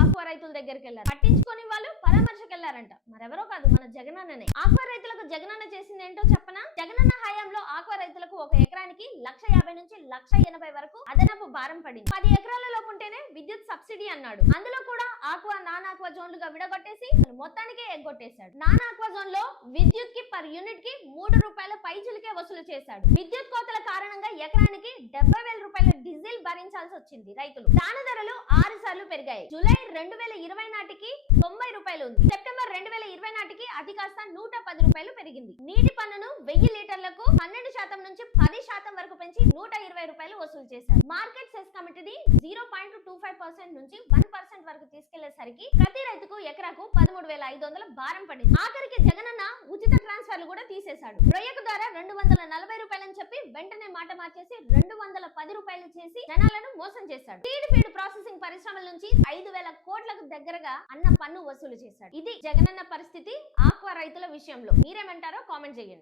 Aqua రైతుల దగ్గరికి వెళ్లారు. పట్టించుకొని వాళ్ళు పరామర్శకు వెళ్లారంట. మరెవరో కాదు, మన జగనన్ననే. ఆక్వా రైతులకు జగనన్న చేసింది ఏంటో చెప్పనా? జగనన్న హయాంలో ఆక్వా రైతులకు ఒక ఎకరానికి 1,50,000 నుంచి 1,80,000 వరకు అదనపు భారం పడింది. 10 ఎకరాల లోపు ఉంటేనే విద్యుత్ సబ్సిడీ అన్నాడు. అందులో కూడా ఆక్వా నాన్ ఆక్వా జోన్లుగా విడగొట్టేసి మొత్తానికే ఎగ్గొట్టేశాడు. నాన్ ఆక్వా జోన్ లో విద్యుత్ కి పర్ యూనిట్ కి 3 రూపాయల పైచిలకే వసూలు చేశాడు. విద్యుత్ కోతల కారణంగా ఎకరానికి 70,000 రూపాయల డీజిల్ భరించాల్సి వచ్చింది రైతులు. దాని ధరలు 6 సార్లు పెరిగాయి. జూలై 2020 నాటికి 90 రూపాయలు ఉంది. సెప్టెంబర్ 2020 నాటికి అది కాస్త 110 రూపాయలు పెరిగింది. నీటి పన్నును 1000 లీటర్లకు 12% నుంచి 10% వరకు పెంచి 120 రూపాయలు వసూలు చేశారు. మార్కెట్ సెస్ కమిటీని 0.25% నుంచి 1% వరకు తీసుకెళ్లేసరికి ప్రతి రైతుకు ఎకరాకు 13,500 భారం పడింది. ఆఖరికి జగనన్న ఉచిత ట్రాన్స్ఫర్లు కూడా తీసేశాడు. రొయ్యకు ద్వారా 240 రూపాయలని చెప్పి వెంటనే మాట మార్చేసి 210 రూపాయలు చేసి జనాలను మోసం చేశాడు. ఫీడ్ ప్రాసెసింగ్ పరిశ్రమల నుంచి 5,000 కోట్లకు దగ్గరగా అన్న పన్ను వసూలు చేశాడు. ఇది జగనన్న పరిస్థితి ఆక్వా రైతుల విషయంలో. మీరేమంటారో కామెంట్ చేయండి.